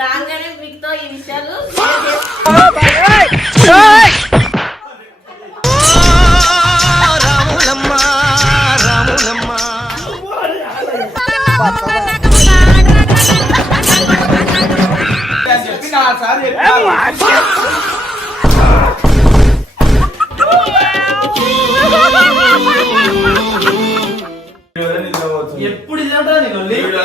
రాగానే మీతో ఈ విషయాలు. ఎప్పుడు ఇది నీకు?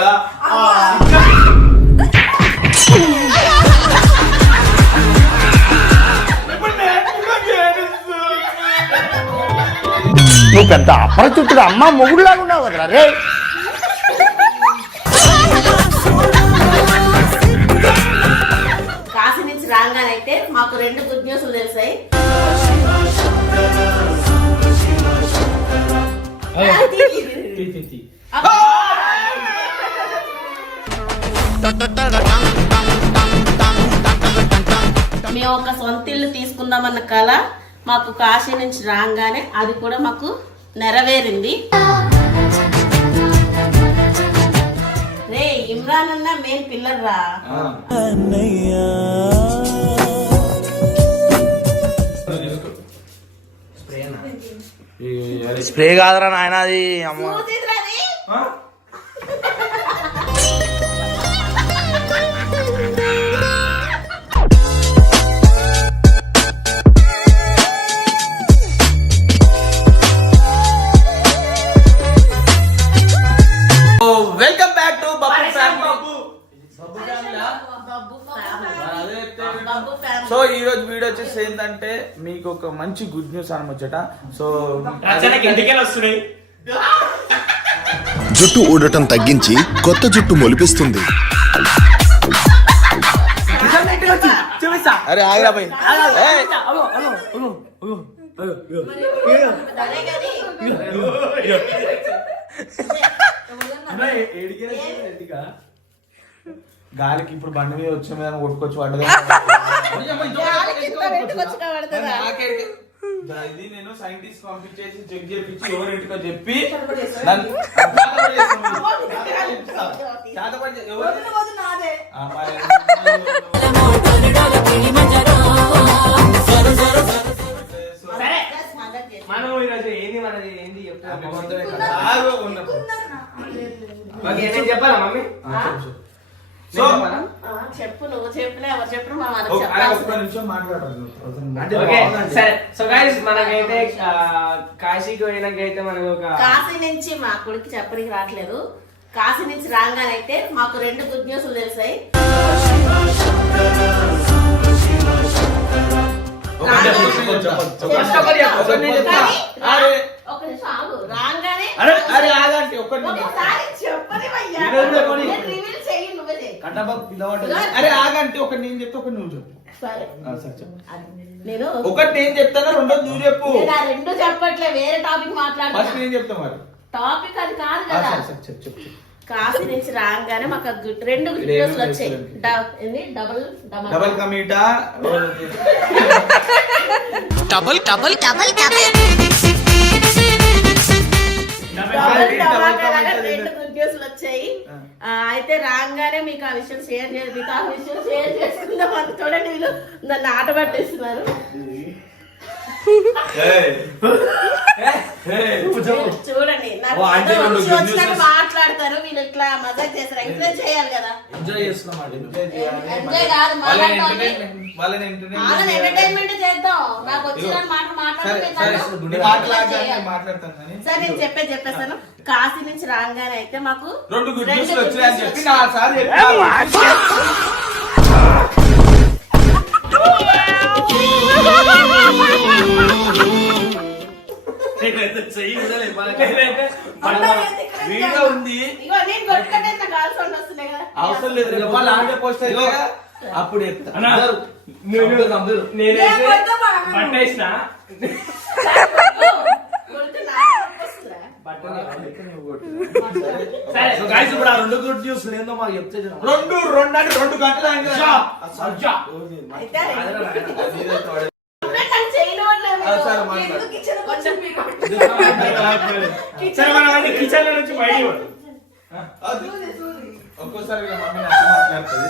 నువ్వు పెద్ద అపరచుట్టుగా అమ్మ మొగుడులాగా ఉన్నావు కదరా రే కాశీ నుంచి రాగానే అయితే మాకు రెండు గుడ్ న్యూస్లు తెలిసాయి. మేము ఒక సొంత ఇల్లు తీసుకుందామన్న కళ మాకు కాశీ నుంచి రాగానే అది కూడా మాకు నెరవేరింది. రే ఇమ్రాన్ అన్న మెయిన్ పిల్లర్ రా. స్ప్రే కాదురా నాయన అది అమ్మ. మీకు ఒక మంచి గుడ్ న్యూస్ అనొచ్చట సో జుట్టు ఊడటం తగ్గించి కొత్త జుట్టు మొలిపిస్తుంది. అరే ఆగిరా పోయి. గాలికి ఇప్పుడు బండి మీద వచ్చే మీద కొట్టుకొచ్చి పడ్డది గాలికి ఇంత పెట్టుకొచ్చి కాబడతారా? ఇది నేను సైంటిస్ట్ పంపించేసి చెక్ చేపించి ఎవరి ఇంటికో చెప్పి. మనం ఈరోజు ఏంది మనది? ఏంది చెప్తా అది మొత్తమే కదా. ఆగు, ఉన్నప్పుడు. నేను చెప్పాలా మమ్మీ. సో చెప్పు నువ్వు చెప్పినా ఎవరు చెప్పిన చెప్పాల్సింది. నిమిషం మాట్లాడాలి ఓకే సరే సో గైస్ మనకైతే ఆ, కాశీకి పోయినాకైతే మనకు ఒక కాశీ నుంచి మా కొడుకు చెప్పడానికి రావట్లేదు కాశీ నుంచి రాగానైతే మాకు రెండు గుడ్ న్యూస్లు తెలిసాయి ఒకటి చెప్పు, చెప్పు, చెప్పు. ఫస్ట్ ఒకటి చెప్పు, ఒకటి నేను చెప్తా. కానీ అరే ఒక నిమిషం ఆగు రాగానే అరే అరే ఆగండి ఒక్కటి ఒకసారి చెప్పని. ఈరోజు. నేను. కట్టబాబు పిల్లవాడు అరే ఆగంటే ఒకటి నేను చెప్తే ఒకటి నువ్వు చెప్పు. సరే. ఆ, సరే చెప్పు. అది నేను ఒకటి నేను చెప్తాను రెండోది నువ్వు చెప్పు. నేను ఆ రెండు చెప్పట్లే వేరే టాపిక్ ఫస్ట్ మాట్లాడుతున్నా నేను చెప్తా మరి. టాపిక్ అది కాదు ఆ, కదా. సరే సరే చెప్పు చెప్పు చెప్పు. కాశీ నుంచి రాగానే మాకు ఆ రెండు గుడ్ ఇదేమో న్యూస్లు వచ్చాయి. డ- ఏంది? Double double. కమీటా double double double double. Tomato లాగా రెండు వచ్చాయి. ఆ, అయితే రాగానే మీకు ఆ విషయం షేర్ చేసి మీకు ఆ విషయం షేర్ చేసుకుందాం అని చూడండి వీళ్ళు నన్ను ఆట పట్టేస్తున్నారు. చూడండి నాకు ఓ, అంటే మాట్లాడతారు వీళ్ళు ఇట్లా మజాక్ చేస్తారు. ఎంకరేజ్ చేయాలి కదా. ఎంజాయ్ ఎంజాయ్ కాదు వాళ్ళని వాళ్ళని ఎంటర్టైన్మెంట్ చేద్దాం. నాకు వచ్చిన. మాట సరే మాట్లాడితే సరే నన్ను నేను మాట్లాడతాను. నేను మాట్లాడతాను కానీ. సరే నేను చెప్పే చెప్పేస్తాను. కాశీ నుంచి రాగానే అయితే మాకు రెండు గుడ్ న్యూస్ వచ్చాయని చెప్పి. చెయ్యి కూడా. వీడియో ఉంది అవసరం లేదు ఆడే పోస్ట్ అప్పుడు చెప్తా అన్నా, అందరూ. నేను- అందరూ, అందరూ. నేనైతే పట్టేసిన కొడితే నాకు నొప్పి వస్తుందా? సరే సో గైస్ ఇప్పుడు ఆ రెండు గుడ్ న్యూస్ ఏందో మాకు చెప్తే. రెండు రెండు అంటే రెండు గంటలు అయింది కదా. అజ్జా. అయితే అది ఇదే తోడే. అప్పుడే కానీ చేయనివ్వట్లేదు ఆ, సరే, మీరు. మాట్లాడు. ఎందుకు కిచెన్లో నుంచి. ఒక్కోసారి మమ్మీ మాట్లాడుతుంది.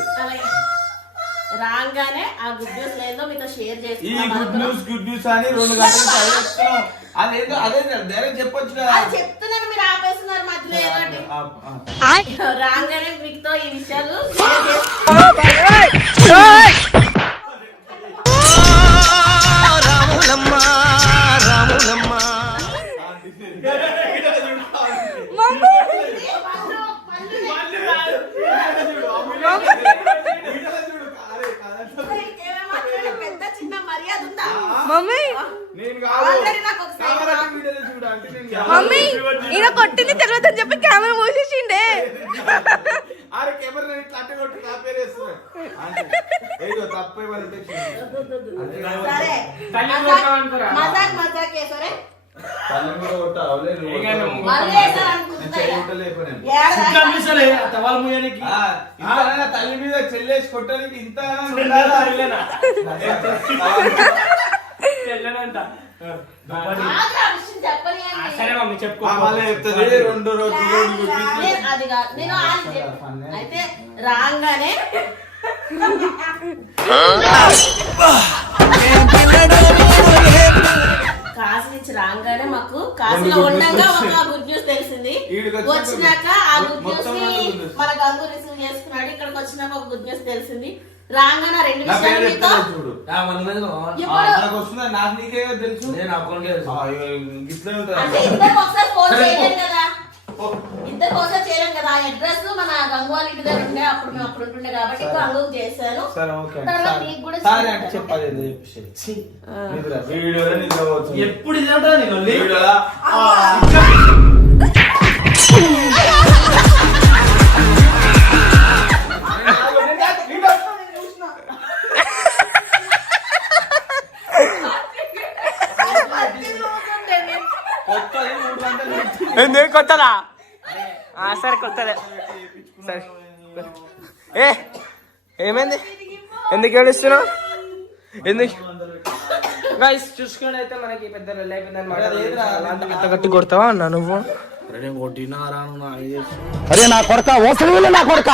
రాగానే ఆ గుడ్ న్యూస్ లేదో మీతో షేర్ ఈ చేసుకుందాం గుడ్ అనుకున్నాం. న్యూస్ గుడ్ న్యూస్ అని రెండు గంటలు చదివేస్తున్నాం అదేదో అదే డైరెక్ట్ చెప్పొచ్చు కదా చెప్తున్నాను మీరు ఆపేస్తున్నారు మధ్యలో ఏదండి ఆ, ఆ. రాగానే మీతో ఈ విషయాలు కాదు. మమ్మీ ఈయన కొట్టింది తెలియదు అని చెప్పి కెమెరా మూసేసిండే? మజాక్ మజాక్ సరే కూడా తల్లి మీద చెల్లేసి కొట్టడానికి ఇంత ఉండాలా? చెల్లెనా? రెండు రోజులు అది కాదు నేను అయితే రాగానే కాశీ నుంచి రాగానే మాకు కాశీలో ఉండగా ఒక. గుడ్ న్యూస్ తెలిసింది. వచ్చినాక ఆ గుడ్ న్యూస్ని. మన గంగు రిసీవ్ చేసుకున్నాడు. ఇక్కడికి వచ్చినాక ఒక గుడ్ న్యూస్ తెలిసింది. రాగానే రెండు విషయాలు మీతో నాకు నాకు తెలుసు. నేను అకౌంట్ ఇట్లే ఉంటుంది అంటే ఇద్దరు ఒకసారి ఫోన్ సరే, చేయలేం పో. కదా. ఓ, ఇద్దరు ఒకసారి చేయలేం కదా. ఆ అడ్రస్ మన గంగు వాళ్ళ ఇంటి దగ్గర ఉండే అప్పుడు మేము అప్పుడు ఉంటుండే కాబట్టి. గంగుకు చేశాను. సరే ఓకే తర్వాత. నీకు కూడా సరే చేస్తాను. అంటే చెప్పాలి ఏదో చెప్పేసి. ఛీ, నిద్ర. వీడియోలో నిద్ర పోతుంది ఎప్పుడు ఇదే? వీడియోలో? మూడు గంటలు పెట్టి ఎందుకు కొత్తదా ఆ, సరే కొత్తదే. సరే. ఏ ఏమైంది? ఎందుకు ఏడుస్తున్నావు? ఎందుకు? గైస్ చూసుకొని అయితే మనకి పెద్ద కొడతావా అన్న నువ్వు? అరే, నేను కొట్టినా రాను నా నా కొడక ఓసలి నా కొడక.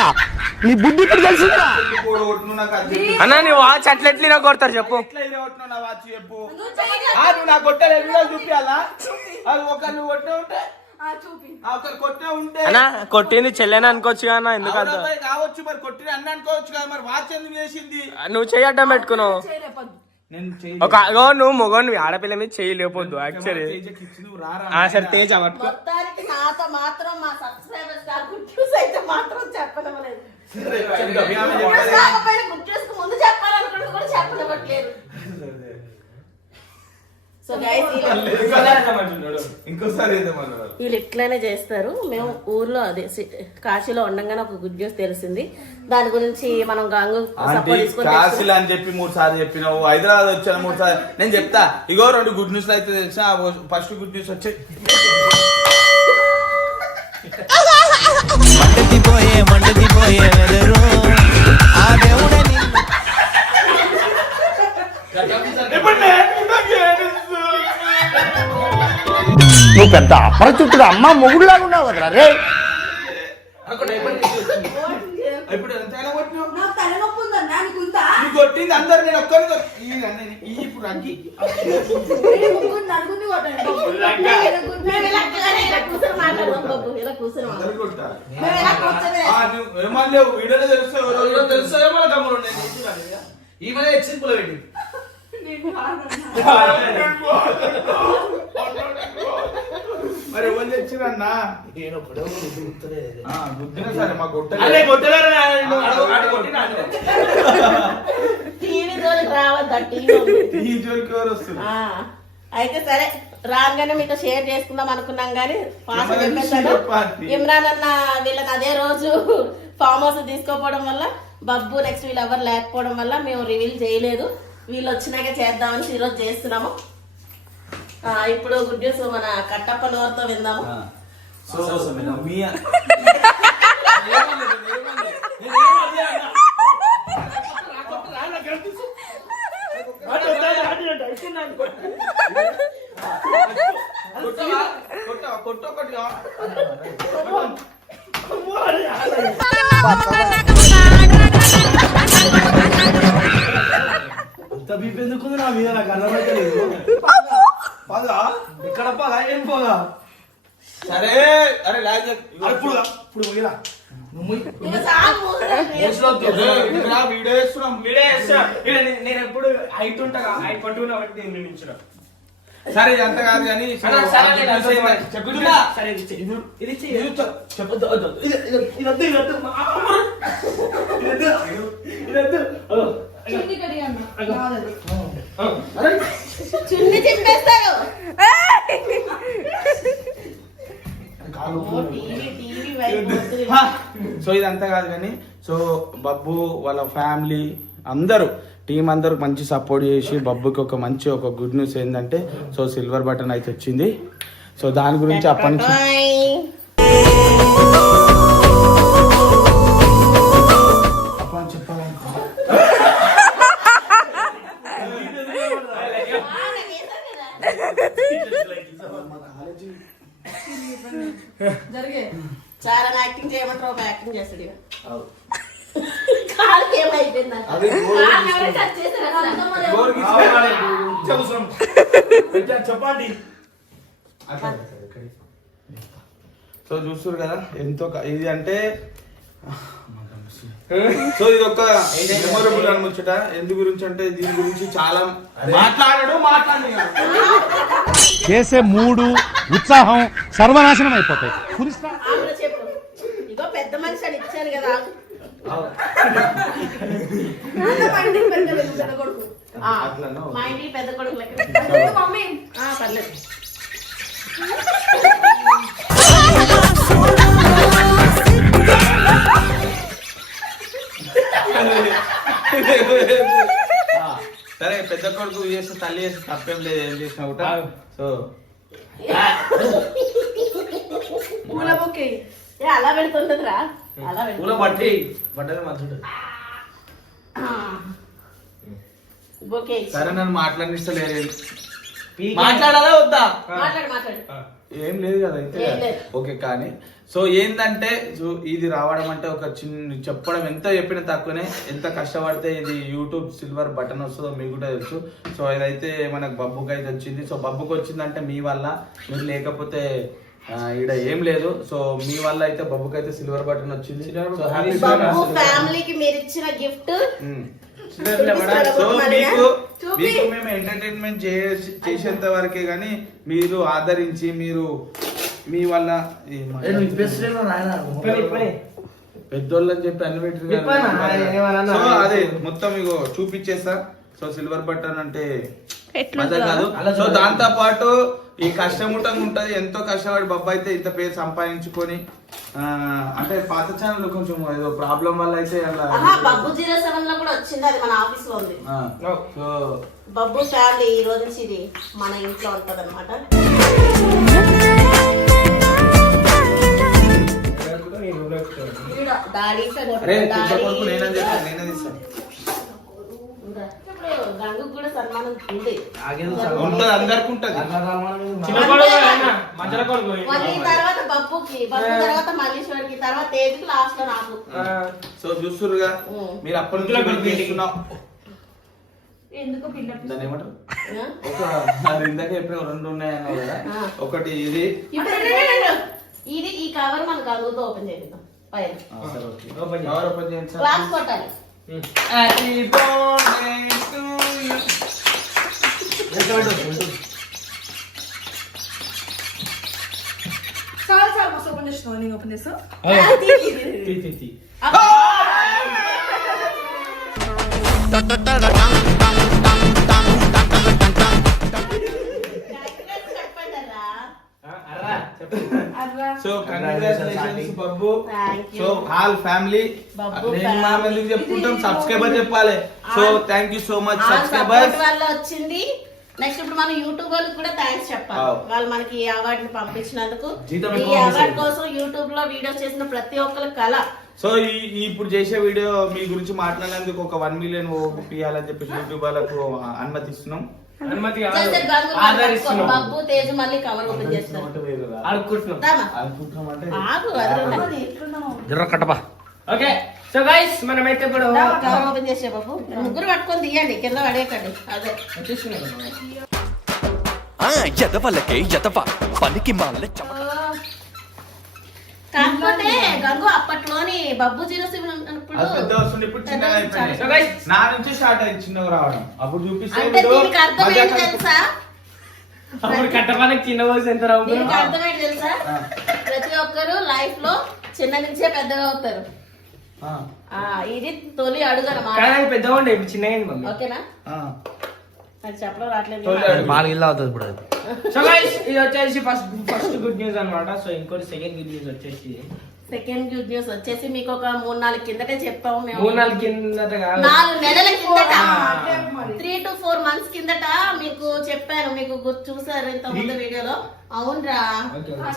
నీ బుద్ధి ఇప్పుడు చెప్పు. అన్న నీ వాచ్ అట్లా ఎట్లా కొడతారు చెప్పు. నా వాచ్ చెప్పు? నాకు కొట్టలే చూపియాలా? అది ఒక నువ్వు కొట్టే ఉంటే ఆ, చూపి ఆ, ఒకరు కొట్టే ఉంటే అన్న కొట్టింది చెల్లెని అనుకోవచ్చు అన్న ఎందుకు అంత? మరి కావచ్చు మరి కొట్టిన అన్న అనుకోవచ్చు కదా మరి వాచ్ ఎందుకు చేసింది? నువ్వు చెయ్యి అడ్డం పెట్టుకున్నావు. నేను చెయ్యి ఒక అగో నువ్వు మొగను ఆడపిల్ల మీద చెయ్యి లేపొద్దు యాక్చువల్లీ సరే తేజ మొత్తానికి నాతో మాత్రం మా సబ్స్క్రైబర్స్ గుడ్ అయితే మాత్రం గుడ్ న్యూస్ చెప్పాలి. రాకపోయినా గుడ్ న్యూస్కు ముందు చెప్పాలనుకుంటే కూడా చెప్పనివ్వట్లేదు సో ఇంకోసారి వీళ్ళు ఇట్లానే చేస్తారు. మేము ఊర్లో అదే సి- కాశీలో ఉండగానే ఒక గుడ్ న్యూస్ తెలిసింది. దాని గురించి మనం గాంగు ఆంటీ సపోర్ట్ తీసుకొని కాశీలు అని చెప్పి మూడు సార్లు చెప్పినావు. హైదరాబాద్ వచ్చాను మూడు సార్లు. నేను చెప్తా ఇగో రెండు గుడ్ న్యూస్ అయితే తెలిసిన ఫస్ట్ గుడ్ న్యూస్ వచ్చి మండతిపోయే మండతిపోయే వెదరు ఆ పెద్ద అపరిచితుడు అమ్మ మొగుడులాగా ఉన్నావు కదరా రే కొట్టింది అందరు నేను ఈ నేను మరి ఎవరు తెచ్చిరన్నా? నేను ఒకడే గుర్తులేదు. సరే మా. అరే. టీవీ జోలికి రావద్దా? టీవీ జోలికి ఎవరు వస్తుంది అయితే సరే రాగానే మీతో షేర్ చేసుకుందాం అనుకున్నాం కానీ చెప్పేశాడు. చెప్పాలి. ఇమ్రాన్ అన్న వీళ్ళకి అదే రోజు ఫామ్ హౌస్ తీసుకోపోవడం వల్ల బబ్బు నెక్స్ట్ వీళ్ళు ఎవరు లేకపోవడం వల్ల మేము రివీల్ చేయలేదు. వీళ్ళు వచ్చినాక చేద్దామని ఈరోజు చేస్తున్నాము. ఇప్పుడు గుడ్ న్యూస్ మన కట్టప్ప నోరుతో విందాము. సో మీ నా మీద? నాకు అర్థమైతే లేదు పదా? ఇక్కడ పదా? ఏం పోదా? సరే అరే లాగ్ ఇప్పుడు ఇప్పుడు పోయిరా. నేను ఎప్పుడు హైట్ ఉంటా హైట్ పట్టుకున్నా బట్టి నేను నిల్చున్నా. సరే ఇదంతా కాదు కానీ సో చున్ని చింపేస్తాడు కాలు ఓ, టీవీ టీవీ వైపు వద్దు. హా. సో ఇదంతా కాదు కానీ సో బబ్బు వాళ్ళ ఫ్యామిలీ అందరూ టీం అందరూ మంచి సపోర్ట్ చేసి బబ్బుకి ఒక మంచి ఒక గుడ్ న్యూస్ ఏంటంటే సో సిల్వర్ బటన్ అయితే వచ్చింది. సో దాని గురించి అప్పటి నుంచి చేస్తాడు ఇక. కాలుకి ఏమైపోయిందంట అది గోరు కాలుకి ఎవరైనా టచ్ చేశారా? అసలు గోరు గీసి- అవసరం చెప్పండి. సో చూస్తారు కదా ఎంతో క- ఇది అంటే సో ఇది ఒక మెమొరబుల్ అనముచ్చట ఎందు గురించి అంటే దీని గురించి చాలా మాట్లాడాడు మాట్లాడి చేసే మూడు ఉత్సాహం సర్వనాశనం అయిపోతాయి ఆవిడ చెప్పు ఇగో పెద్ద మనిషి అని ఇచ్చాను కదా మా ఇంటికి పెద్ద పెద్ద కొడుకు? మా ఇంటికి పెద్ద కొడుకు మమ్మీ. ఆ, పర్లేదు. సరే పెద్ద కొడుకు చేస్తే తల్లి చేస్తే తప్పేం లేదు ఏం చేసినా కూడా. సో పూల బొకే. ఏ అలా పెడుతుంటదిరా అలా పూల పెడుతుంది. బట్టి బట్టలు మంచుంటుంది బొకే సరే నన్ను మాట్లాడిస్తలేదు పీకే. మాట్లాడాలా వద్దా? మాట్లాడు మాట్లాడు. ఏం లేదు కదా అయితే. ఏం లేదు. ఓకే కానీ సో ఏంటంటే సో ఇది రావడం అంటే ఒక చిన్న చెప్పడం ఎంత చెప్పిన తక్కువనే. ఎంత కష్టపడితే ఇది యూట్యూబ్ సిల్వర్ బటన్ వస్తుందో మీకు కూడా తెలుసు. సో ఇదైతే మనకు బబ్బుకి అయితే వచ్చింది. సో బబ్బుకి వచ్చిందంటే మీ వల్ల. మీరు లేకపోతే ఆ, ఈడ ఏం లేదు. సో మీ వల్ల అయితే బబ్బుకి అయితే సిల్వర్ బటన్ వచ్చింది. సో హ్యాపీ బబ్బు ఫ్యామిలీకి మీరు ఇచ్చిన గిఫ్ట్. సో మీకు మీకు మేము ఎంటర్టైన్మెంట్ చేసేంత వరకే కానీ మీరు ఆదరించి మీరు మీ వల్ల. పెద్దోళ్ళని చెప్పి అన్ని? పెట్టిరు? సో అదే మొత్తం ఇగో చూపించేస్తా. సో సిల్వర్ బటన్ అంటే కాదు. సో దాంతో పాటు ఈ కష్టం ఉంటుంది ఉంటది. ఎంతో కష్టపడి బొబ్బ అయితే ఇంత పేరు సంపాదించుకొని అంటే పాత ఛానల్ కొంచెం ఏదో ప్రాబ్లం వల్ల అయితే అలా బబ్బు జీరో సెవెన్లో కూడా వచ్చింది అది మన ఆఫీస్లో ఉంది. సో బబ్బు ఫ్యామిలీ ఈ రోజు నుంచి ఇది మన ఇంట్లో ఉంటది అనమాట. డాడీ పెద్ద కొడుకు నేనే తీస్తాను గంగు కూడా సన్మానం ఉంది ఉంటది. అందరికి ఉంటది చిన్న కొడుకు ఆయన, మధ్యలో కొడుకు మళ్ళీ తర్వాత బబ్బుకి బబ్బు తర్వాత మల్లీశ్వరికి తర్వాత తేజ్కి లాస్ట్లో నాకు. ఆ, సో చూస్తురుగా మీరు అప్పటి నుంచి ఎందుకు పిల్ల దాన్ని ఏమంటారు? ఆ? ఒక అది ఇందాక చెప్పిన రెండు కదా. ఆ. ఒకటి ఇది. ఇది ఈ కవర్ మన గంగుతో ఓపెన్ చేద్దాం పైన. ఆ, సరే, ఓకే. ఓపెన్ చేయండి సార్. క్లాస్ కొట్టాలి. Happy birthday to you. చాలా చాలా మస్తు ఓపెన్ చేస్తున్నావు నేను ఓపెన్ చేస్తా తీ, తీ, తీ. చెప్పండి so congratulations Babbu. So all family నేను మా family. ఎందుకు చెప్పుకుంటాం? సబ్స్క్రైబర్ చెప్పాలి. So thank you so much subscriber వల్ల వచ్చింది. నెక్స్ట్ ఇప్పుడు మన యూట్యూబ్ వాళ్ళకి కూడా థ్యాంక్స్ చెప్పాలి. వాళ్ళు మనకి ఈ అవార్డు ని పంపించినందుకు ఈ అవార్డు. కోసం యూట్యూబ్లో వీడియోస్ చేసిన ప్రతి ఒక్కరి కళ. సో ఈ ఇప్పుడు చేసే వీడియో మీ గురించి మాట్లాడేందుకు ఒక వన్ మిలియన్ ఇవ్వాలని చెప్పేసి యూట్యూబ్ వాళ్ళకు అనుమతిస్తున్నాం. తేజు మళ్ళీ కవర్ ఓపెన్ చేస్తారు. జర్ర కట్టపా. ఓకే సో గైస్ మనమైతే ఇప్పుడు కవర్ ఓపెన్ చేసే బాబు. ముగ్గురు పట్టుకొని తీయండి కింద పడేయకండి. అదే. ఎదవలకే ఎదవ పనికి మాల చెమ కాకపోతే గంగు అప్పట్లోని బబ్బు జీరో సెవెన్ అన్నప్పుడు అది పెద్ద వస్తుంది ఇప్పుడు చిన్నగా అయిపోయింది So guys, నా నుంచి స్టార్ట్ అయింది చిన్నగా రావడం. అప్పుడు చూపిస్తే అంటే వీడు దీనికి అర్థం ఏంటి మజాక్ తెలుసా? అప్పుడు కట్టపనకి చిన్న వయసు ఎంత రావు దీనికి అర్థం ఏంటి తెలుసా? ప్రతి ఒక్కరు లైఫ్లో చిన్న నుంచే పెద్దగా అవుతారు. ఆ, ఆ ఇది తొలి అడుగు అన్నమాట. పెద్దగా ఉండే ఇప్పుడు చిన్నగా అయింది మమ్మీ. ఓకేనా? నాలుగు ఇల్లు అవుతుంది ఇప్పుడు అది. సో గైస్ ఇది వచ్చేసి ఫస్ట్ ఫస్ట్ గుడ్ న్యూస్ అన్నమాట. సో ఇంకోటి సెకండ్ గుడ్ న్యూస్ వచ్చేసి. సెకండ్ గుడ్ న్యూస్ వచ్చేసి మీకు ఒక మూడు నాలుగు కిందటే చెప్పాము మేము. మూడు నాలుగు కిందట కాదు. నాలుగు నెలల కిందట. త్రీ టు ఫోర్ మంత్స్ కిందట మీకు చెప్పాను. మీకు గుర్తు చూసారు ఇంత ముందు వీడియోలో? అవునరా.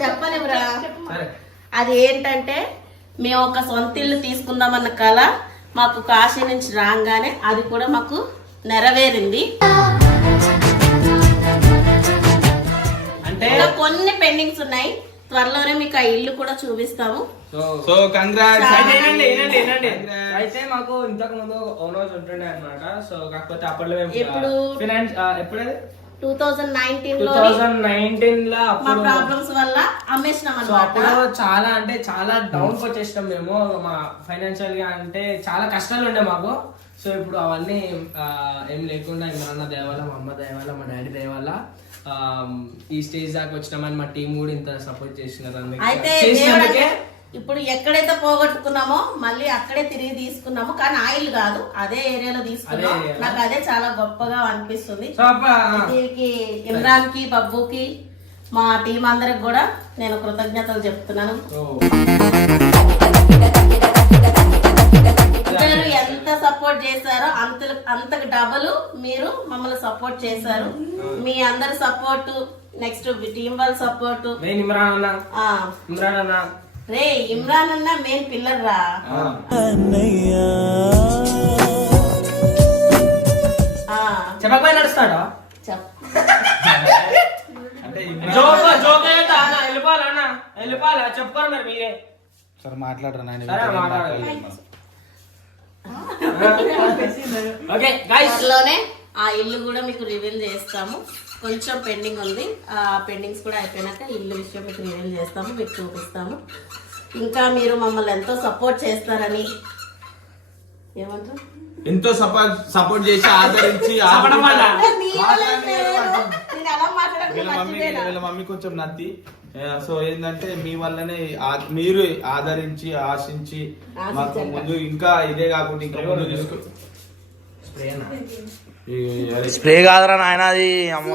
చెప్పలేమురా అది ఏంటంటే మేము ఒక సొంత ఇల్లు తీసుకుందామన్న కళ మాకు కాశీ నుంచి రాగానే అది కూడా మాకు నెరవేరింది. అంటే కొన్ని పెండింగ్స్ ఉన్నాయి. త్వరలోనే మీకు ఆ ఇల్లు కూడా చూపిస్తాము. సో కంగ్రాట్స్ అయితే మాకు ఇంతకు ముందు ఓన్ హౌస్ ఉంటుండే అనమాట సో కాకపోతే అప్పట్లో ఎప్పుడు? ఫినాన్స్ ఎప్పుడు టూ థౌజండ్ నైన్టీన్ టూ లో థౌజండ్ నైన్టీన్లో మా అప్పుడు ప్రాబ్లమ్స్ వల్ల అమ్మేసినాం అనమాట చాలా అంటే చాలా డౌన్కి వచ్చేసినాం మేము. మా ఫైనాన్షియల్గా అంటే చాలా కష్టాలు ఉండే మాకు. సో ఇప్పుడు అవన్నీ ఏం లేకుండా మా నాన్న దేవాల మా అమ్మ దేవాల మా డాడీ దేవాల ఈ స్టేజ్ దాకా వచ్చినామని మా టీం కూడా ఇంత సపోర్ట్ చేసినారు అయితే ఇప్పుడు ఎక్కడైతే పోగొట్టుకున్నామో మళ్ళీ అక్కడే తిరిగి తీసుకున్నాము. కానీ ఆయిల్ కాదు అదే ఏరియాలో తీసుకున్నాం. అదే area. నాకు అదే చాలా గొప్పగా అనిపిస్తుంది. దీనికి ఇమ్రాన్కి బబ్బుకి మా టీం అందరికి కూడా నేను కృతజ్ఞతలు చెప్తున్నాను. డబుల్ మీరు మమ్మల్ని సపోర్ట్ చేశారు. మీ అందరి సపోర్ట్ నెక్స్ట్ టీం వాళ్ళ సపోర్ట్. ఇమ్రాన్ అన్న. ఇమ్రాన్ అన్న. రే ఇమ్రాన్ అన్న మెయిన్ పిల్లర్ రా. ఆ, చెప్పకపోయి నడుస్తాడా? చెప్ అంటే జోక్ జోక్ అయితే అన్న వెళ్ళిపోవాలా అన్న. వెళ్ళిపోవాలా చెప్పుకోరు మరి మీరే. సరే మాట్లాడరా నాయన సరే, ఏం మాట్లాడాలి. మాట్లాడలేదు మనం. ఓకే గైస్ త్వరలోనే ఆ ఇల్లు కూడా మీకు రివీల్ చేస్తాము. కొంచెం పెండింగ్ ఉంది. ఆ పెండింగ్స్ కూడా అయిపోయినాక ఇల్లు విషయం మీకు రివీల్ చేస్తాము మీకు చూపిస్తాము. ఇంకా మీరు మమ్మల్ని ఎంతో సపోర్ట్ చేస్తారని ఏమంటారు? ఎంతో సపోర్ట్ సపోర్ట్ చేసి ఆదరించి వీళ్ళ మమ్మీ కొంచెం నత్తి. సో ఏంటంటే మీ వల్లనే ఆ- మీరు ఆదరించి ఆశించి మాకు. ముందు ఇంకా ఇదే కాకుండా ఇంకా ముందు తీసుకు స్ప్రే కాదురా నాయన అది అమ్మ?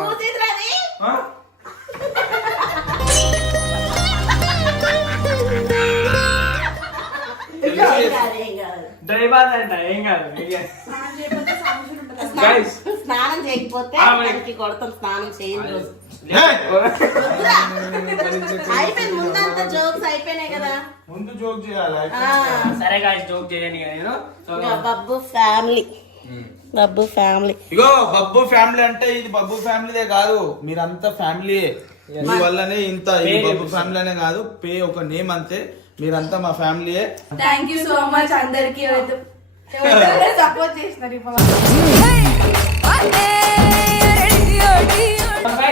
ఏం కాదు, ఏం కాదు. డ్రైవర్ అంట ఏం కాదు Guys. స్నానం- చేయకపోతే కొడతాం స్నానం చేయని రోజు ఏయ్! అయిపోయింది ముందంతా జోక్స్ అయిపోయినాయి కదా. ముందు జోక్ చేయాలి? సరే గాయస్ జోక్ చేయని నేను. బబ్బు ఫ్యామిలీ బబ్బు ఫ్యామిలీ ఇగో బబ్బు ఫ్యామిలీ అంటే ఇది బబ్బు ఫ్యామిలీదే కాదు. మీరంతా ఫ్యామిలీ మీ వల్లనే ఇంత బబ్బు ఫ్యామిలీ అనే కాదు. పే ఒక నేమ్ అంతే. మీరంతా మా ఫ్యామిలీయే థ్యాంక్ యూ సో మచ్ అందరికి. సపోర్ట్ చేసినారు ఇప్పుడు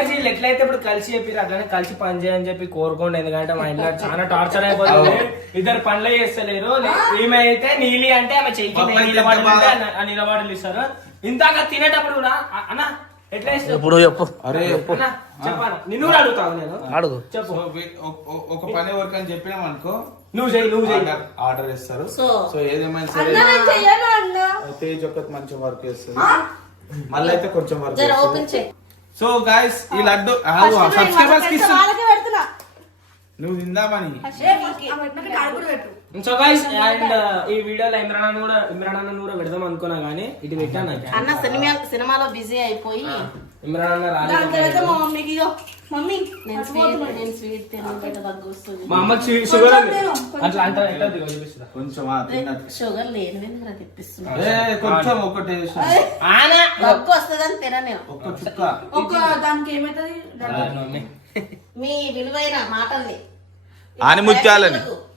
వీళ్ళు ఎట్లయితే ఇప్పుడు కలిసి చెప్పి అట్లనే కలిసి పని చేయని చెప్పి కోరుకోండి. ఎందుకంటే మా ఇంట్లో చాలా టార్చర్ అయిపోతుంది. ఇద్దరు పనులు చేస్తలేరు. ఈమె అయితే నీలి అంటే ఆమె చెయ్యి నీళ్ళ బాటిల్ ఇస్తారు. ఇందాక తినేటప్పుడు కూడా అన్న ఎట్లా ఇస్తారు ఇప్పుడు చెప్పు. అరే చెప్పాను నిన్ను అడుగుతావు నేను? అడుగు. చెప్పు. ఒక పని వర్క్ అని చెప్పినాం అనుకో నువ్వు చెయ్యి నువ్వు చెయ్యి. ఆర్డర్ ఇస్తారు. సో సో ఏదేమైనా సరే అన్న నేను చెయ్యను అన్న. తేజ్ ఒక మంచి వర్క్ చేస్తుంది. మళ్ళీ అయితే కొంచెం వర్క్ ఓపెన్ చేస్తుంది. చేయి. సో గాయస్ ఈ లడ్డు సబ్స్క్రైబర్స్కి నువ్వు తిందామని. సో గైస్ అండ్ ఈ వీడియోలో ఇమ్రాన్ అన్న కూడా ఇమ్రాన్ అన్న కూడా పెడదాం అనుకున్నా కానీ ఇటు పెట్టాను. అన్న సినిమా సినిమాలో బిజీ అయిపోయి. ఇమ్రాన్ అన్న రాలేదు. మా మమ్మీకి మమ్మీ నేను స్వీట్ నేను స్వీట్ తినబెట్ట దగ్గు వస్తుంది. మా అమ్మకి షుగర్ ఉంది అట్లా అంటే ఎట్లా కొంచెం. షుగర్ తెప్పిస్తున్నా? ఏ కొంచెం ఒకటి ఆనా! దగ్గు వస్తుందని తిన నేను ఒక్క చుక్క. ఒక దానికి మీ విలువైన మాటల్ని ఆనిముత్యాలని. ప్రేక్షకులకు,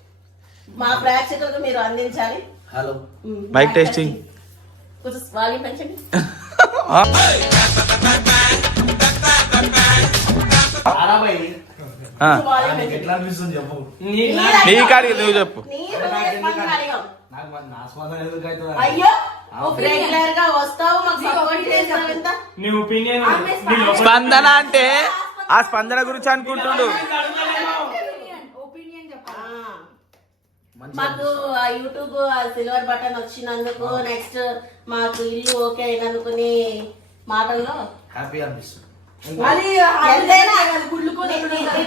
మా ప్రేక్షకులకు మీరు అందించాలి. హలో మైక్ టెస్టింగ్ కొంచెం వాల్యూమ్ పెంచండి. చెప్పు. నా- కాడికి నువ్వు అయ్యో రెగ్యులర్గా వస్తావు మాకు సపోర్ట్ నీ ఒపీనియన్ స్పందన. అంటే ఆ స్పందన గురించి అనుకుంటుండు ఒపీనియన్ ఆ. చెప్పాలి మాకు ఆ యూట్యూబ్ ఆ సిల్వర్ బటన్ వచ్చినందుకు నెక్స్ట్ మాకు ఇల్లు ఓకే అయినందుకు నీ మాటల్లో హ్యాపీ అనిపిస్తుంది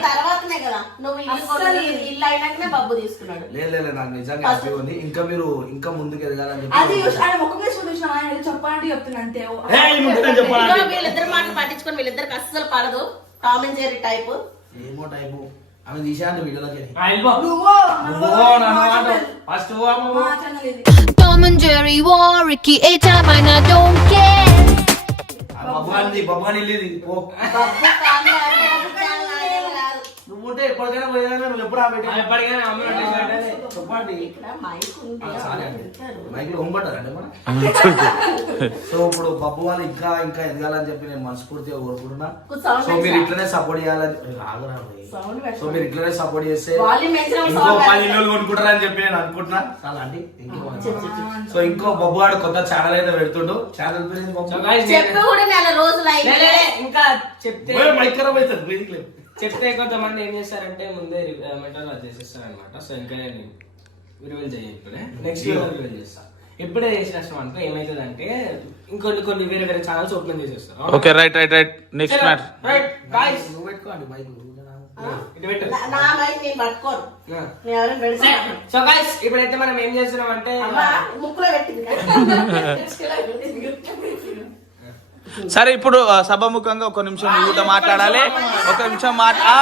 తర్వాతనే కదా. నువ్వు ఇల్లు అయినాకనే బబ్బు తీసుకున్నాడు. లేదు లేదు నాకు నిజంగా హ్యాపీ ఉంది. ఇంకా మీరు ఇంకా ముందుకు ఎదగాలని అది చెప్పి ఆయన ముఖం వేసుకొని చూసిన ఆయన చెప్పాలంటే చెప్తున్నా అంతే. వీళ్ళిద్దరు మాటలు పట్టించుకొని వీళ్ళిద్దరికి అస్సలు పడదు. టామ్ అండ్ జెర్రీ టైప్ ఏమో టైపు ఆమె తీసేయండి వీడియోలోకి. ఫస్ట్ నువ్వు అమ్ము. మా ఛానల్ ఇది. Tom and Jerry war, Ricky A-Time and I don't care. ఇల్లు ఇది పో. బబ్బు కాదు అంటే బబ్బు కాదు, నాదేం కాదు. ఉంటే ఎప్పటికైనా నువ్వు ఎప్పుడు ఆమె ఆ, ఎప్పటికైనా. చెప్పండి. ఇక్కడ మైక్లో హోంపడ్డారండి మన సో ఇప్పుడు బబ్బు వాళ్ళు ఇంకా ఇంకా ఎదగాలని చెప్పి నేను మనస్ఫూర్తిగా కోరుకుంటున్నా. సో మీరు? ఇట్లనే సపోర్ట్ చేయాలని రాగరా భయ్. Sound సో మీరు ఇట్లనే సపోర్ట్ చేస్తే ఇంకో పది. ఇల్లు కొనుక్కుంటారని చెప్పి నేను అనుకుంటున్నా. చాలా అండి. సో ఇంకో బొబ్బు వాడు కొత్త ఛానల్ అయితే పెడుతుండు. ఛానల్ పేరు ఇంకా చెప్తే మైక్ ఖరాబ్ అవుతుంది. చెప్తే కొంతమంది ఏం చేస్తారంటే ముందే మెటల్ చేసేస్తారు అనమాట సో ఇంకా నేను చేయ ఇప్పుడే. నెక్స్ట్ రివీల్ చేస్తా. ఇప్పుడే చేసేస్తాం అంటే ఇంకొన్ని కొన్ని వేరే వేరే ఛానల్స్ ఓపెన్ చేసేస్తారు. Okay right right right next match right guys నువ్వు పెట్టుకోండి పెడతా సో గాయ్స్ ఇప్పుడైతే మనం ఏం చేస్తున్నాం అంటే అమ్మా ముక్కులో పెట్టింది. సరే ఇప్పుడు సభాముఖంగా ఒక నిమిషం ఊట మాట్లాడాలి. ఒక నిమిషం మాట్లా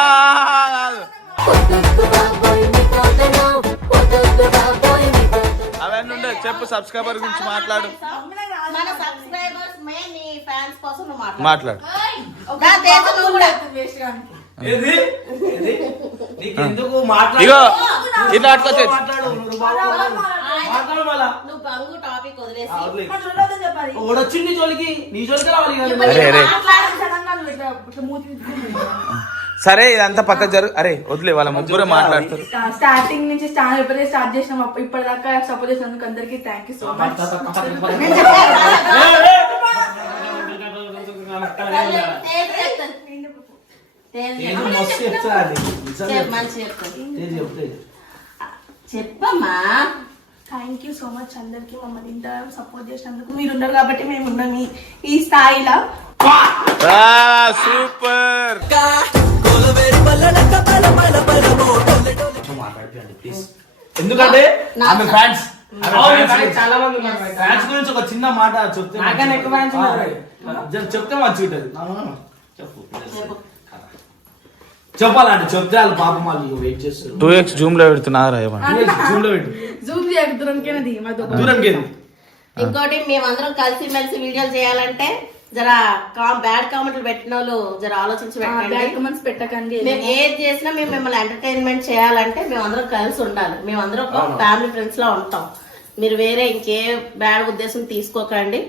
అవన్నీ ఉండే చెప్పు సబ్స్క్రైబర్ గురించి మాట్లాడు. మన సబ్స్క్రైబర్స్ మే నీ ఫ్యాన్స్ కోసం నువ్వు మాట్లాడు. మాట్లాడు. మాట్లాడు? ఇగో ఇట్లా అట్టుకొచ్చే మాట్లాడు నువ్వు మాట్లాడు. మాట్లాడు మళ్ళా నువ్వు గంగు టాపిక్ వదిలేసి ఆ, వదిలేయ్. మనం చూడొద్దని చెప్పాలి ఓడొచ్చింది జోలికి నీ జోలికి రావాలి కదా. ఇప్పుడు అరే, అరే. నేను మాట్లాడు సడన్గా నువ్వు ఇట్లా ఇట్లా మూతి తిప్పుకుంటున్నావు. సరే ఇదంతా పక్క జరుగు అరే వదిలే వాళ్ళ ముగ్గురు మాట్లాడుతారు స్టా- స్టార్టింగ్ నుంచి ఛానల్ ఎప్పుడైతే స్టార్ట్ చేసినాం అప్ప- ఇప్పటిదాకా సపోర్ట్ చేసినందుకు అందరికీ thank you so much. Teja చెప్తాను. తేజ చెప్తాను. చెప్తాను చెప్తే చెప్పమ్మా థ్యాంక్ యూ సో మచ్ అందరికి. మమ్మల్ని ఇంత సపోర్ట్ చేసినందుకు మీరు ఉన్నారు కాబట్టి మేము ఉన్నాం ఈ- స్థాయిలో. సూపర్. ఎందుకంటే ఆమె ఫ్యాన్స్ చాలా మంది. ఫ్యాన్స్ గురించి ఒక చిన్న మాట చెప్తే చెప్తే మంచిగా ఉంటుంది చెప్పు. చెప్పాలంటే చెప్తే వాళ్ళు పాపం వాళ్ళు వెయిట్ చేస్తారు. టూ ఎక్స్ జూమ్లో పెడుతున్నారా ఏమన్నా. జూమ్లో పెట్టు. జూమ్ చేయకు దూరంకేనది మా దూరం దూరం కేది ఇంకోటి మేమందరం కలిసి మెలిసి వీడియోలు చేయాలంటే జర కా- బ్యాడ్ కామెంట్లు పెట్టిన వాళ్ళు జర ఆలోచించి బ్యాడ్ పెట్టండి. కమెంట్స్ పెట్టకండి మేము ఏది చేసినా మేము మిమ్మల్ని ఎంటర్టైన్మెంట్ చేయాలంటే మేమందరం కలిసి ఉండాలి. మేమందరం ఒక. ఫ్యామిలీ ఫ్రెండ్స్ లా ఉంటాం. మీరు వేరే ఇంకే బ్యాడ్ ఉద్దేశం తీసుకోకండి.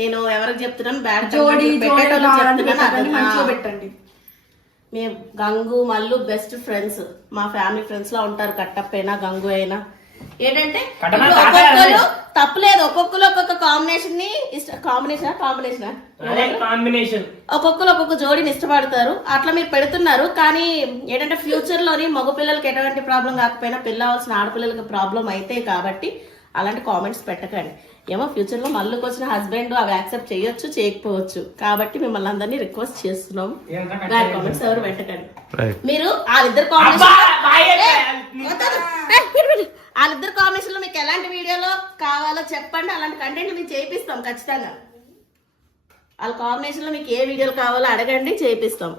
నేను ఎవరికి చెప్తున్నాను? బ్యాడ్ జోడి మంచిగా పెట్టండి. మేము గంగు మల్లు బెస్ట్ ఫ్రెండ్స్ మా ఫ్యామిలీ ఫ్రెండ్స్ లా ఉంటారు. కట్టప్ప అయినా గంగు అయినా. ఏంటంటే ఒక్కొక్కరు. తప్పలేదు. ఒక్కొక్కరు ఒక్కొక్క కాంబినేషన్ని ఇష్ట కాంబినేషన్ కాంబినేషన్ కాంబినేషన్ ఒక్కొక్కరు ఒక్కొక్క జోడిని ఇష్టపడతారు. అట్లా మీరు పెడుతున్నారు. కానీ ఏంటంటే ఫ్యూచర్లోని మగ పిల్లలకి ఎటువంటి ప్రాబ్లం కాకపోయినా పిల్ల అవ్వాల్సిన ఆడపిల్లలకి ప్రాబ్లం అయితే కాబట్టి అలాంటి కామెంట్స్ పెట్టకండి. ఏమో ఫ్యూచర్లో మళ్ళీకి వచ్చిన హస్బెండ్ అవి యాక్సెప్ట్ చేయొచ్చు చేయకపోవచ్చు. కాబట్టి మిమ్మల్ని అందరినీ రిక్వెస్ట్ చేస్తున్నాం. బ్యాడ్ కామెంట్స్ ఎవరు పెట్టకండి. మీరు వాళ్ళిద్దరు కాంబినేషన్ వాళ్ళిద్దరు కాంబినేషన్లో మీకు ఎలాంటి వీడియోలో కావాలో చెప్పండి. అలాంటి కంటెంట్ మేము చేయిస్తాం ఖచ్చితంగా. వాళ్ళ కాంబినేషన్లో మీకు ఏ వీడియోలు కావాలో అడగండి చేయిస్తాం